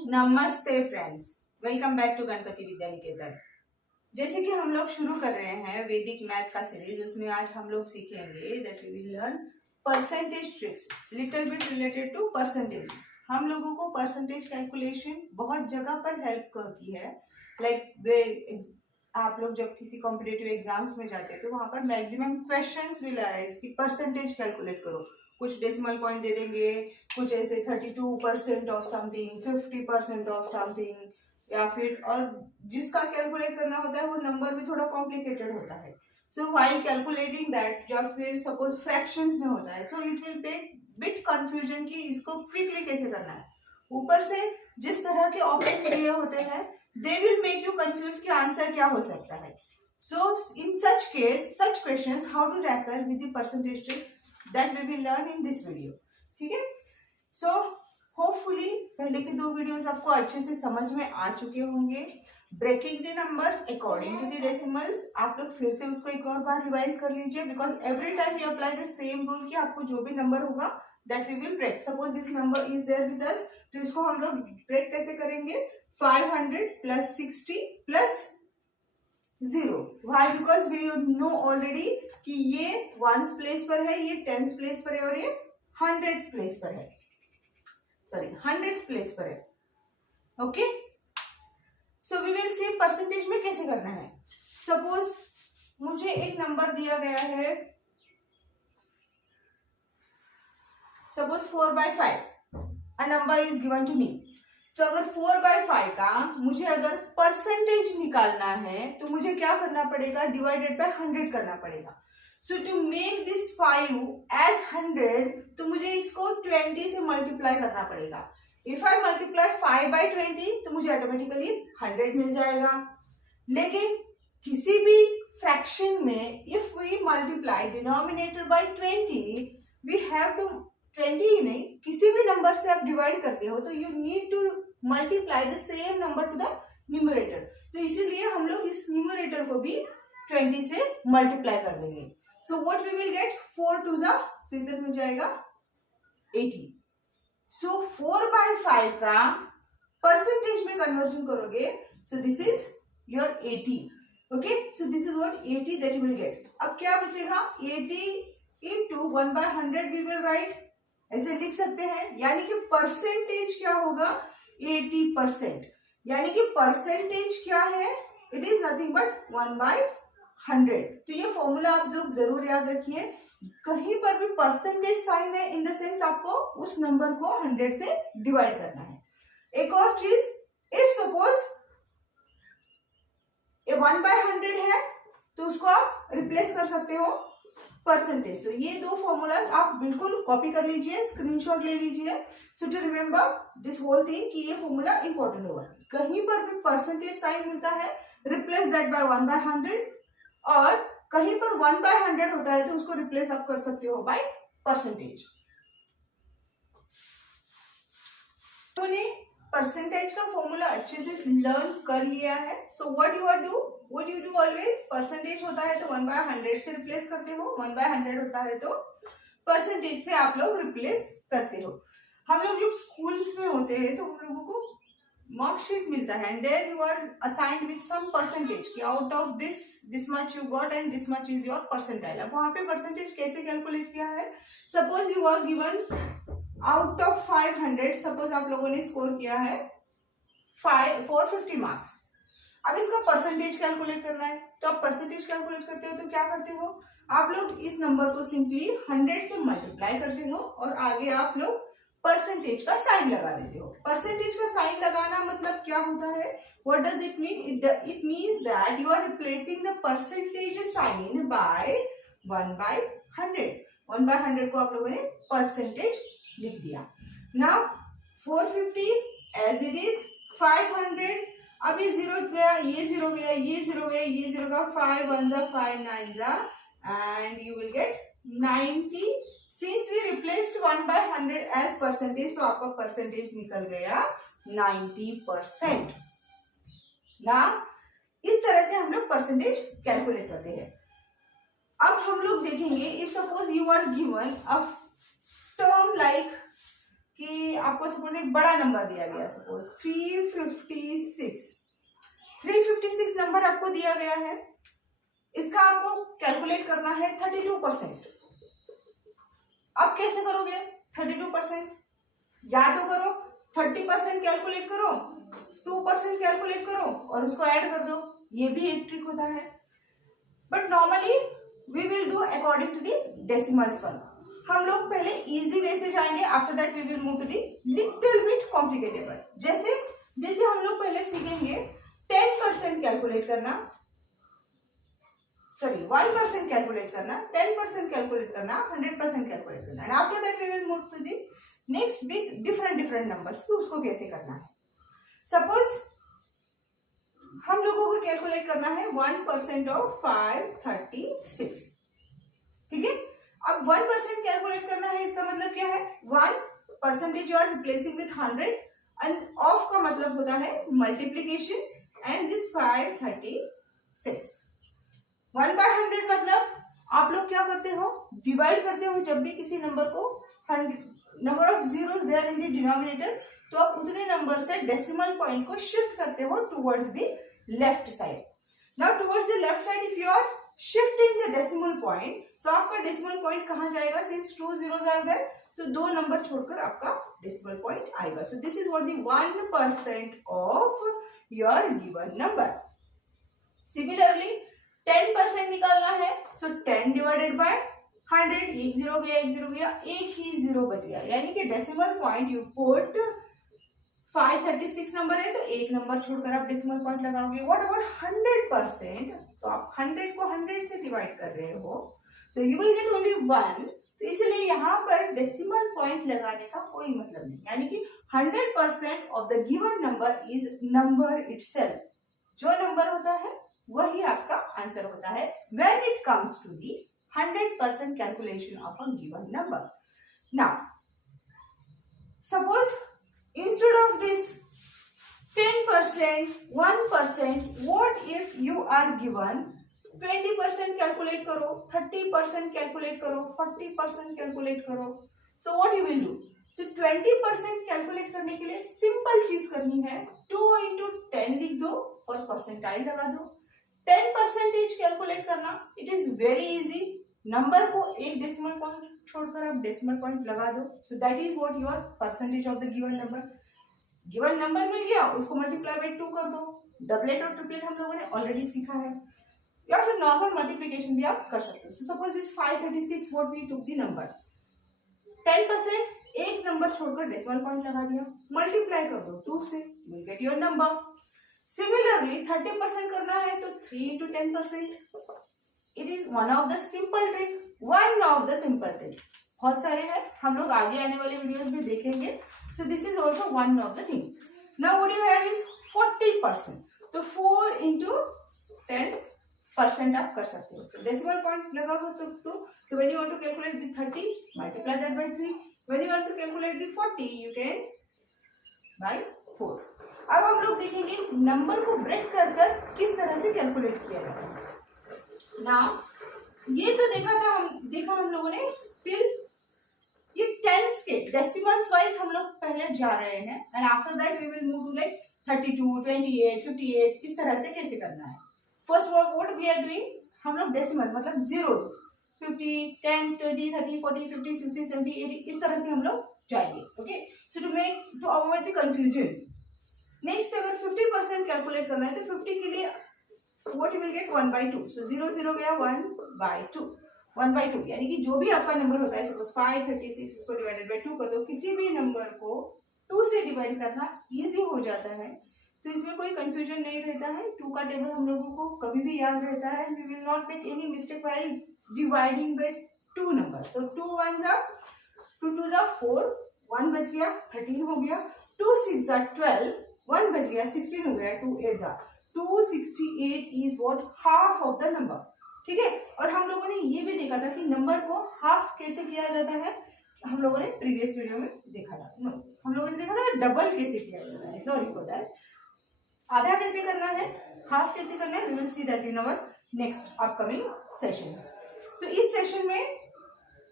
नमस्ते friends, welcome back to Ganpati Vidya Niketan. जैसे कि हम लोग शुरू कर रहे हैं वैदिक मैथ का सीरीज, उसमें आज हम लोग सीखेंगे that we will learn percentage tricks little bit related to percentage. हम लोगों को परसेंटेज कैलकुलेशन बहुत जगह पर हेल्प करती है। आप लोग जब किसी कॉम्पिटेटिव एग्जाम्स में जाते हैं तो वहां पर मैक्सिमम क्वेश्चंस विल अराइज कि परसेंटेज कैलकुलेट करो। कुछ डेसिमल पॉइंट दे देंगे, कुछ ऐसे 32% ऑफ समथिंग, 50% ऑफ समथिंग, या फिर और जिसका कैलकुलेट करना होता है वो नंबर भी थोड़ा कॉम्प्लिकेटेड होता है। सो व्हाइल कैलकुलेटिंग दैट, या फिर सपोज फ्रैक्शंस में होता है, so it will take bit confusion कि इसको क्विकली कैसे करना है। ऊपर से जिस तरह के ऑप्शन दिए होते हैं they will make you confuse कि आंसर क्या हो सकता है। सो इन such case such questions how to tackle with the percentage tricks that we will learn in this video। ठीक है, सो होपफुली पहले के 2 वीडियोस आपको अच्छे से समझ में आ चुके होंगे। Breaking the numbers according to the decimals, आप लोग फिर से उसको एक और बार रिवाइज कर लीजिए, because every time we apply the same rule कि आपको जो भी नंबर होगा that we will break. Suppose this number is there with us, तो इसको हम लोग ब्रेक कैसे करेंगे? 500 plus 60 plus 0। Y? Because we know already कि ये 1s प्लेस पर है, ये 10s प्लेस पर है और ये 100s प्लेस पर है, सॉरी 100s प्लेस पर है। Okay, so we will see percentage में कैसे करना है। सपोज मुझे एक नंबर दिया गया है, suppose 4/5 a number is given to me. सो अगर 4/5 का मुझे अगर परसेंटेज निकालना है तो मुझे क्या करना पड़ेगा? डिवाइडेड बाय 100 करना पड़ेगा। सो टू मेक दिस 5 एज 100, तो मुझे इसको 20 से मल्टीप्लाई करना पड़ेगा। इफ आई मल्टीप्लाई 5/20 तो मुझे ऑटोमेटिकली 100 मिल जाएगा। लेकिन किसी भी फ्रैक्शन में if we multiply denominator by 20, we have to 20 ही नहीं, किसी भी नंबर से आप डिवाइड करते हो तो you need to multiply the same number two the numerator. तो इसीलिए हम लोग इस न्यूमरेटर को भी 20 से मल्टीप्लाई कर देंगे। So what we will get? 4 2 जा, सो इधर मिल जाएगा 80। सो 4/5 का परसेंटेज में कन्वर्जन करोगे, so this is your 80। Okay, so this is what 80 that you will get. अब क्या बचेगा? 80 into 1/100 वी विल राइट, ऐसे लिख सकते हैं। यानी कि परसेंटेज क्या होगा? 80%। यानी कि परसेंटेज क्या है? It is nothing but 1/100। तो ये फॉर्मूला आप लोग जरूर याद रखिए। कहीं पर भी परसेंटेज साइन है इन द सेंस आपको उस नंबर को 100 से डिवाइड करना है। एक और चीज, इफ सपोज ये 1/100 है तो उसको आप रिप्लेस कर सकते हो परसेंटेज। तो ये 2 फॉर्मूलाज आप बिल्कुल कॉपी कर लीजिए, स्क्रीनशॉट ले लीजिए। सो to remember this whole thing कि ये फॉर्मूला इंपॉर्टेंट होगा। कहीं पर भी परसेंटेज साइन मिलता है, रिप्लेस दैट बाय 1/100, और कहीं पर 1/100 होता है तो उसको रिप्लेस आप कर सकते हो बाय परसेंटेज। तो ने परसेंटेज का फॉर्मूला अच्छे से लर्न कर लिया है। So what you do always, percentage होता है तो 1/100 से रिप्लेस करते हो, 1/100 होता है तो परसेंटेज से आप लोग रिप्लेस करते हो। हम लोग जब स्कूल्स में होते हैं तो हम लोगों को मार्कशीट मिलता है and there you are assigned with some percentage कि out of this much you got and this much is your percentile. अब वहां पे परसेंटेज कैसे कैलकुलेट किया है? Suppose you are given out of 500, suppose आप लोगों ने स्कोर किया है 450 मार्क्स। अब इसका परसेंटेज कैलकुलेट करना है, तो आप परसेंटेज कैलकुलेट करते हो तो क्या करते हो? आप लोग इस नंबर को सिंपली 100 से मल्टीप्लाई करते हो और आगे आप लोग परसेंटेज का साइन लगा देते हो। परसेंटेज का साइन लगाना मतलब क्या होता है? What does it mean? It means that you are replacing the percentage sign bye 1/100। 1/100 को आप लोगों ने परसेंटेज लिख दिया। Now 450 as it is 500। अब ये 0 गया, ये 0 गया, ये 0 गया, ये 0 का 5 1 जा 5 9 जा, and you will get 90। Since we replaced 1/100 as percentage, तो आपका परसेंटेज निकल गया 90%। ना इस तरह से हम लोग परसेंटेज कैलकुलेट करते हैं। अब हम लोग देखेंगे, if suppose you are given a term like कि आपको सपोज एक बड़ा नंबर दिया गया, सपोज 356 नंबर आपको दिया गया है, इसका आपको कैलकुलेट करना है 32%। अब कैसे करोगे 32%? या तो करो 30% कैलकुलेट करो, 2% कैलकुलेट करो और उसको ऐड कर दो, ये भी एक ट्रिक होता है। But normally we will do according to the decimals one. हम लोग पहले इजी वे से जाएंगे, after that we will move to the little bit complicated one. जैसे जैसे हम लोग पहले सीखेंगे 10% कैलकुलेट करना, सॉरी 1% कैलकुलेट करना, 10% कैलकुलेट करना, 100% कैलकुलेट करना, and after that we will move to the next with different numbers कि उसको कैसे करना है। सपोज हम लोगों को कैलकुलेट करना है 1% ऑफ 536, ठीक है। अब 1% कैलकुलेट करना है, इसका मतलब क्या है 1% you are replacing with 100 end of का मतलब होता है मल्टीप्लीकेशन, एंड दिस 536 1/100 मतलब आप लोग क्या करते हो, डिवाइड करते हो। जब भी किसी नंबर को number of zeros there in the denominator, तो आप उतने नंबर से डेसिमल पॉइंट को शिफ्ट करते हो towards the left side. Now towards the left side if you are shifting the decimal point, तो आपका डेसिमल पॉइंट कहां जाएगा, सिंस 2 zeros आर देयर, तो 2 नंबर छोड़कर आपका डेसिमल पॉइंट आएगा। So this is what the 1% of your given number. Similarly 10% निकालना है, सो 10 डिवाइडेड बाय 100, एक जीरो गया, एक ही जीरो बच गया, यानी कि decimal point you put 536 number है तो एक नंबर छोड़कर आप डेसिमल पॉइंट लगाओगे। व्हाट अबाउट 100%, तो आप 100 को 100 से डिवाइड कर रहे हो, so you will get only 1, तो इसलिए यहाँ पर डेसिमल पॉइंट लगाने का कोई मतलब नहीं, यानी कि 100% of the given number is number itself. जो नंबर होता है वही आपका आंसर होता है when it comes to the 100% calculation of a given number. Now, suppose instead of this 10%, 1%, what if you are given 20% calculate करो, 30% कैलकुलेट करो, 40% calculate करो, so what you will do? So 20% calculate करने के लिए simple चीज करनी है, 2 into 10 लिख दो और परसेंटाइल लगा दो। 10% कैलकुलेट करना, it is very easy, number को एक डेसिमल पॉइंट छोड़कर आप डेसिमल पॉइंट लगा दो, so that is what your percentage of the given number. Given number मिल गया, उसको मल्टीप्लाई बाय 2 कर दो। डबलेट और ट्रिपलेट हम लोगों ने ऑलरेडी सीखा है, या फिर नॉर्मल मल्टीप्लिकेशन भी आप कर सकते हो। So suppose this 536 what we took the number, 10% एक नंबर छोड़कर डेसिमल पॉइंट लगा दिया, मल्टीप्लाई कर दो 2 से, you will get your number. Similarly 30% करना है तो 3 into 10%, it is one of the simple trick, one of the simple trick. बहुत सारे हैं, हम लोग आगे आने वाले वीडियोस भी देखेंगे, so this is also one of the thing. Now what you have is 40%, तो 4 into 10% आप कर सकते हो, डेसिमल पॉइंट लगा सकते हो। So when you want to calculate the 30, multiply that bye 3, when you want to calculate the 40, you can buy 4। अब हम लोग देखेंगे नंबर को ब्रेक कर कर किस तरह से कैलकुलेट किया जाता है। ना ये तो देखा हम लोगों ने टिल ये टेंस के डेसिमल्स वाइज हम लोग पहले जा रहे हैं, and after that we will move to like 32, 28, 58, इस तरह से कैसे करना है। First what we are doing, हम लोग डेसिमल मतलब जीरोस 50, 10, 20, 30, 40, 50, 60, 70, 80 इस तरह से हम लोग जाएंगे। Okay, so to avoid the confusion, next अगर 50% कैलकुलेट करना है तो 50 के लिए व्हाट यू विल गेट 1/2, सो 0 0 गया 1/2, 1/2 यानी कि जो भी आपका नंबर होता है, सपोज 536 इसको डिवाइडेड बाय 2 कर दो। किसी भी नंबर को 2 से डिवाइड करना इजी हो जाता है, तो इसमें कोई कंफ्यूजन नहीं रहता है। 2 का टेबल हम लोगों को कभी भी याद रहता है, we will not make any mistake while dividing by 2 number. So 2 1s are 2 2s are 4, 1 बच गया 13 हो गया, 2 6s are 12, 1 बच गया 16 हो गया, 2 8s are 268 is what half of the number. ठीक है, और हम लोगों ने ये भी देखा था कि नंबर को हाफ कैसे किया जाता है, हम लोगों ने प्रीवियस वीडियो में देखा था। हम लोगों ने देखा था डबल कैसे किया जाता है, सॉरी फॉर दैट। आधा कैसे करना है, हाफ कैसे करना है, we will see that in our next upcoming sessions. तो इस सेशन में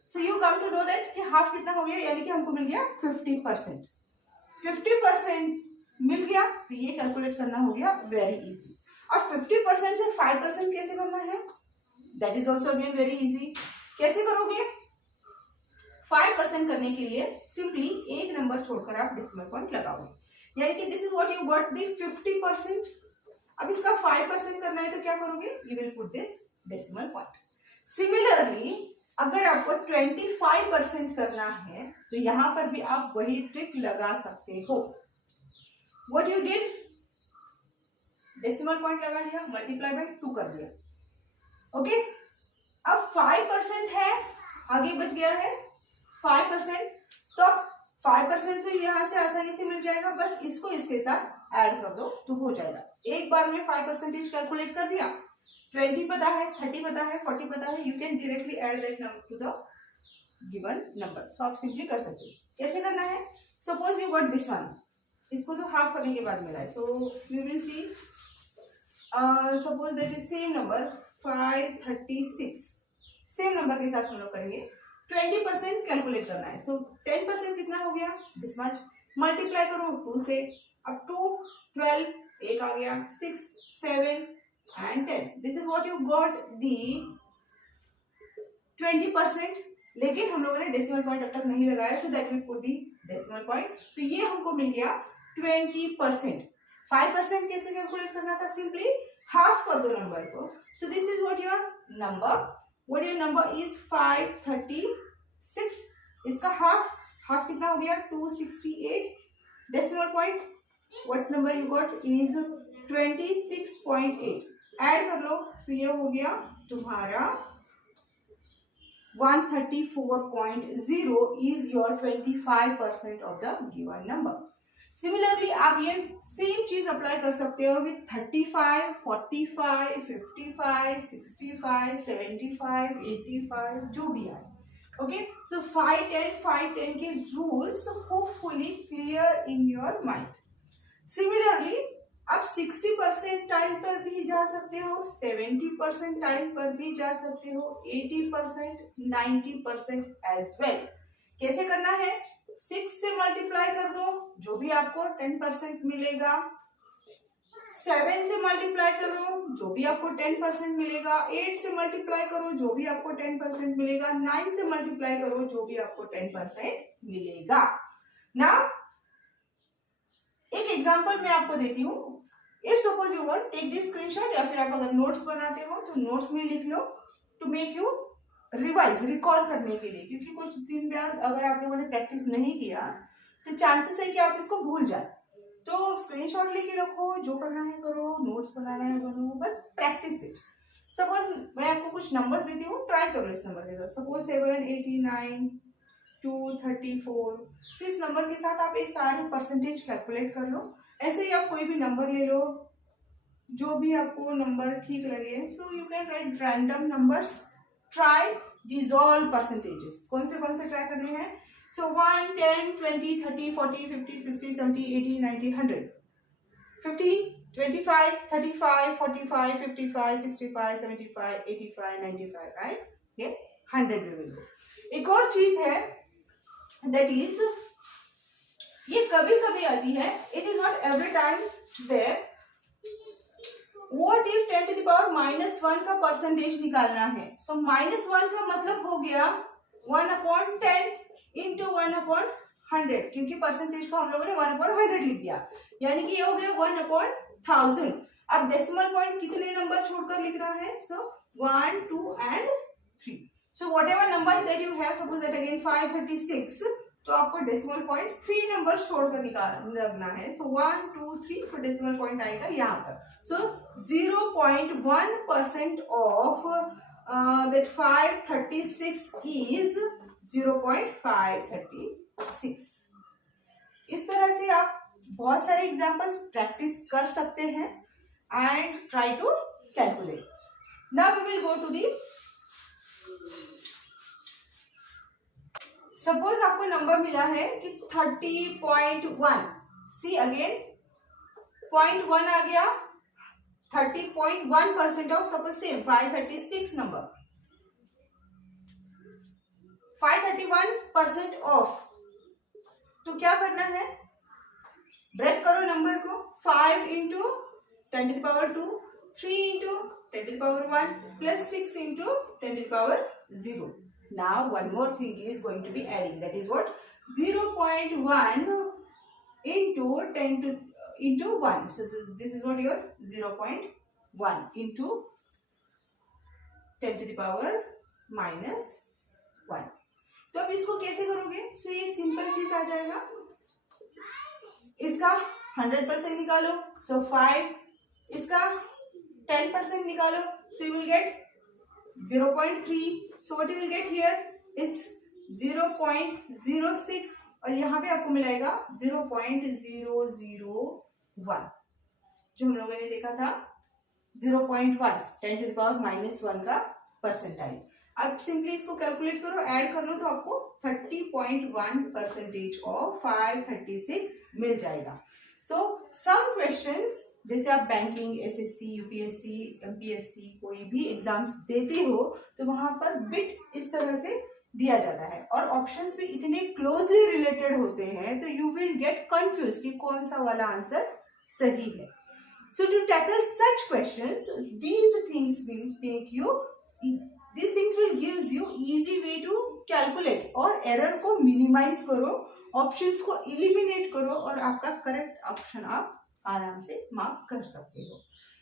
so you come to know that कि हाफ कितना हो गया, यानी कि हमको मिल गया 50%। 50% मिल गया तो ये कैलकुलेट करना हो गया वेरी इजी। अब 50% से 5% कैसे करना है, that is also again very easy. कैसे करोगे, 5% करने के लिए सिंपली एक नंबर छोड़कर आप डेसिमल पॉइंट लगाओगे, यानी कि this is what you got the 50%। अब इसका 5% करना है तो क्या करोगे, you will put this decimal point. Similarly अगर आपको 25% करना है तो यहां पर भी आप वही ट्रिक लगा सकते हो। What you did, decimal point लगा दिया, मल्टीप्लाई बाय 2 कर दिया, ओके। अब 5% है, आगे बच गया है 5%, तो 5% तो यहां से आसानी से मिल जाएगा, बस इसको इसके साथ ऐड कर दो तो हो जाएगा। एक बार में 5% कैलकुलेट कर दिया, 20 पता है, 30 पता है, 40 पता है, you can directly add that number two the given number. सो आप सिंपली कर सकते हो। कैसे करना है, suppose you got this one, इसको तो हाफ करने के बाद मिला है, so we will see suppose that is same number 536, same number के साथ हम लोग करेंगे। 20% कैलकुलेट करना है, सो 10% कितना हो गया, दिस मच, मल्टीप्लाई करो 2 से, अब 2 12 एक आ गया, 6 7 and 10, this is what you got the 20%। लेकिन हम लोगों ने डेसिमल पॉइंट अब तक नहीं लगाया, so that we put the decimal point, तो ये हमको मिल गया 20%। 5% कैसे कैलकुलेट करना था, सिंपली हाफ कर दो नंबर को, so this is what your number, what your number is 536, इसका हाफ कितना हो गया 268, decimal point what number you got is 26.8, add कर लो, तो ये हो गया तुम्हारा 134.0 is your 25% of the given number. Similarly आप ये सेम चीज अप्लाई कर सकते हो विथ 35, 45, 55, 65, 75, 85, जो भी आए, ओके। सो 5 10 के rules hopefully clear in your mind. Similarly आप 60% पर भी जा सकते हो, 70% पर भी जा सकते हो, 80%, 90% एज वेल। कैसे करना है, 6 से मल्टीप्लाई कर दो, जो भी आपको 10% मिलेगा, 7 से मल्टीप्लाई करो, जो भी आपको 10% मिलेगा, 8 से मल्टीप्लाई करो, जो भी आपको 10% मिलेगा, 9 से मल्टीप्लाई करो, जो भी आपको 10% मिलेगा। ना एक एग्जांपल मैं आपको देती हूँ, if suppose you want take this screenshot, या फिर आप अगर नोट्स बनाते हो तो नोट्स में लिख लो, to make you revise, recall करने के लिए, क्योंकि कुछ दिन बाद अगर आप लोगों ने प्रैक्टिस नहीं किया तो चांसेस है कि आप इसको भूल जाए। तो स्क्रीनशॉट लेके रखो, जो करना है करो, नोट्स बनाना है करो, बट प्रैक्टिस इट। सपोज मैं आपको कुछ नंबर्स देती हूँ, ट्राई करो इस नंबर के साथ, सपोज 789 234, तो इस नंबर के साथ आप ये सारे परसेंटेज कैलकुलेट कर लो। ऐसे ही आप कोई भी नंबर ले लो, जो भी आपको नंबर ठीक लगे, so you can write random numbers, try these all percentages. कौन से ट्राई करने हैं, सो 1 10 20 30 40 50 60 70 80 90 100, 50 25 35 45 55 65 75 85 95, राइट, ये 100 भी मिल गए। एक और चीज है, दैट इज ये कभी कभी आती है, it is not every time there. What if 10 to the power -1 का परसेंटेज निकालना है, सो -1 का मतलब हो गया 1/10 इंटू 1/100, क्योंकि परसेंटेज को हम लोगों ने 1/100 लिख दिया, यानी कि ये हो गया 1/1000। अब डेसिमल पॉइंट कितने नंबर छोड़कर लिख रहा है, सो 1 2 and 3, so what ever number that you have, suppose that again 536, तो आपको डेसिमल पॉइंट 3 नंबर छोड़कर लगना है, सो 1 2 3, तो डेसिमल पॉइंट आएगा यहाँ पर, सो 0.1% ऑफ दैट 536 इज 0.536। इस तरह से आप बहुत सारे एग्जाम्पल्स प्रैक्टिस कर सकते हैं and try to calculate. Now we will go to the, suppose आपको नंबर मिला है कि 30.1, सी अगेन 0.1 आ गया, 30.1% of suppose same 536 number, 531% of. तो क्या करना है, ब्रेक करो नंबर को, 5 into 10⁻², 3 into 10⁻1 plus 6 into 10⁻0। Now one more thing is going to be adding, that is what, 0.1 into 10 to into 1. So this is what your 0.1 into 10⁻⁻1। तो अब इसको कैसे करोगे? सो ये सिंपल चीज आ जाएगा, इसका 100% निकालो, सो 5, इसका 10% निकालो, so you will get 0.3. so what you will get here is 0.06 और यहाँ पे आपको मिलेगा 0.001 जो हम लोगों ने देखा था 0.1 10⁻⁻1 का परसेंटाइल। अब सिंपली इसको कैलकुलेट करो, ऐड कर लो तो आपको 30.1% ऑफ 536 मिल जाएगा। सो सम क्वेश्चंस जैसे आप बैंकिंग, एसएससी, यूपीएससी, एमपीएससी कोई भी एग्जाम्स देते हो तो वहां पर बिट इस तरह से दिया जाता है और ऑप्शंस भी इतने क्लोजली रिलेटेड होते हैं तो यू विल गेट कंफ्यूज कि कौन सा वाला आंसर सही है। सो to tackle such questions, these things will gives you easy way to calculate और एरर को मिनिमाइज करो, ऑप्शंस को इलिमिनेट करो और आपका करेक्ट ऑप्शन आप आराम से मार्क कर सकते हो।